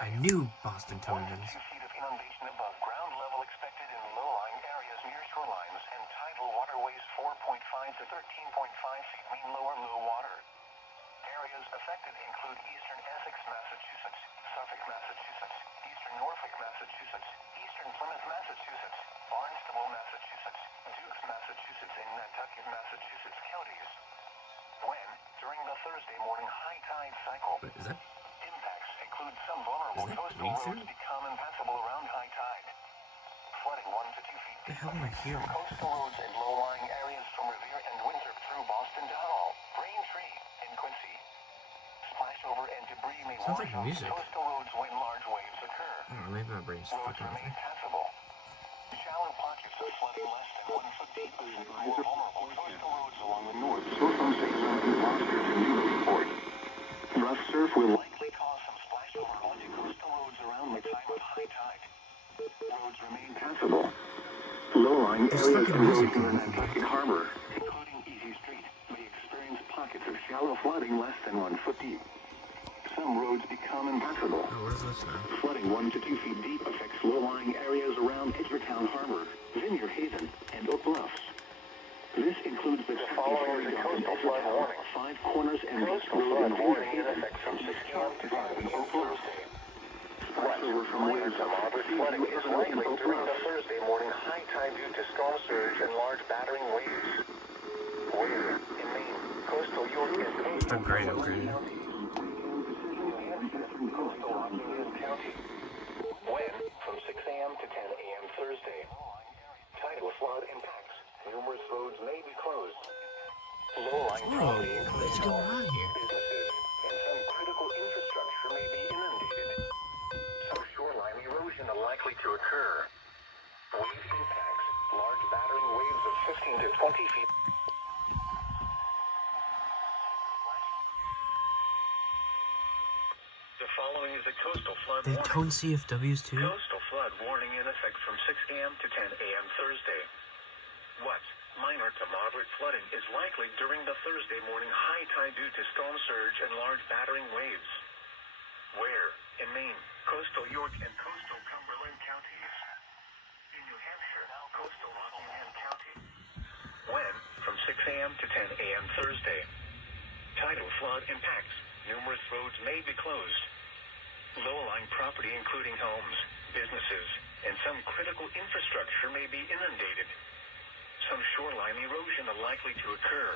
I knew Boston tornadoes. 1 to 2 feet of inundation above ground level expected in low-lying areas near shorelines and tidal waterways 4.5 to 13.5 feet mean lower low water. Areas affected include eastern Essex, Massachusetts, Suffolk, Massachusetts, eastern Norfolk, Massachusetts, eastern Plymouth, Massachusetts, Barnstable, Massachusetts, Dukes, Massachusetts, and Nantucket, Massachusetts counties. When, during the Thursday morning high tide cycle, What is that? impacts include some vulnerable coastal roads become impassable around high tide. Flooding 1 to 2 feet The hell am I hearing? coastal roads in low-lying areas from Revere and Windsor through Boston to Hull, Braintree, and Quincy. Splashover and debris may Sounds wash like off music. coastal roads when large waves occur. I don't know, maybe my brain's Roads fucking with remain me. passable. Shallow pockets of flooding less than 1 foot deep affect more vulnerable coastal roads along the north. So from Salem and Gloucester to Newburyport. Rough surf will likely cause some splashover onto coastal roads around the time of high tide. Roads remain passable. Low-lying areas and roads near Nantucket Harbor, including Easy Street, may experience pockets of shallow flooding less than 1 foot deep. Some roads become impassable. Oh, what is this now? Flooding 1 to 2 feet deep affects low-lying areas around Edgertown Harbor, Vineyard Haven, and Oak Bluffs. This includes the following is a coastal flood warning. Five Corners and West Road in Vineyard Haven from 6 p.m. to 10 p.m. Thursday. Splashover from winter to moderate flooding is likely during the Thursday morning high tide due to storm surge and large battering waves. Where, in Maine, coastal York and coastal Upgrade, Cumberland upgrade. counties. New Hampshire through coastal Rockingham County. When, from 6 a.m. to 10 a.m. Thursday. Tidal flood impacts. Numerous roads may be closed. Low-lying property includes what's going on here? businesses, and some critical infrastructure may be inundated. Some shoreline erosion are likely to occur. Wave impacts. Large battering waves of 15 to 20 feet. The following is a coastal flood They warning. tone CFWs too? Coastal flood warning in effect from 6 a.m. to 10 a.m. Thursday. What? Minor to moderate flooding is likely during the Thursday morning high tide due to storm surge and large battering waves. Where? In Maine, coastal York and coastal Cumberland counties. In New Hampshire, now coastal Rockingham County. When? From 6 a.m. to 10 a.m. Thursday. Tidal flood impacts. Numerous roads may be closed. Low-lying property including homes, businesses, and some critical infrastructure may be inundated. Some shoreline erosion are likely to occur.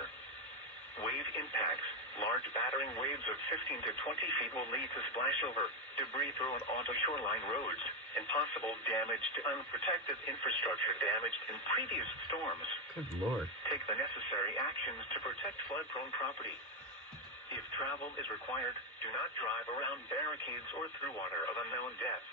Wave impacts. Large battering waves of 15 to 20 feet will lead to splashover, debris thrown onto shoreline roads, and possible damage to unprotected infrastructure damaged in previous storms. Good lord. Take the necessary actions to protect flood-prone property. If travel is required, do not drive around barricades or through water of unknown depth.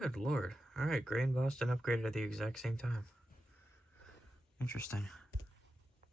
Good lord. Alright, Gray and Boston upgraded at the exact same time. Interesting.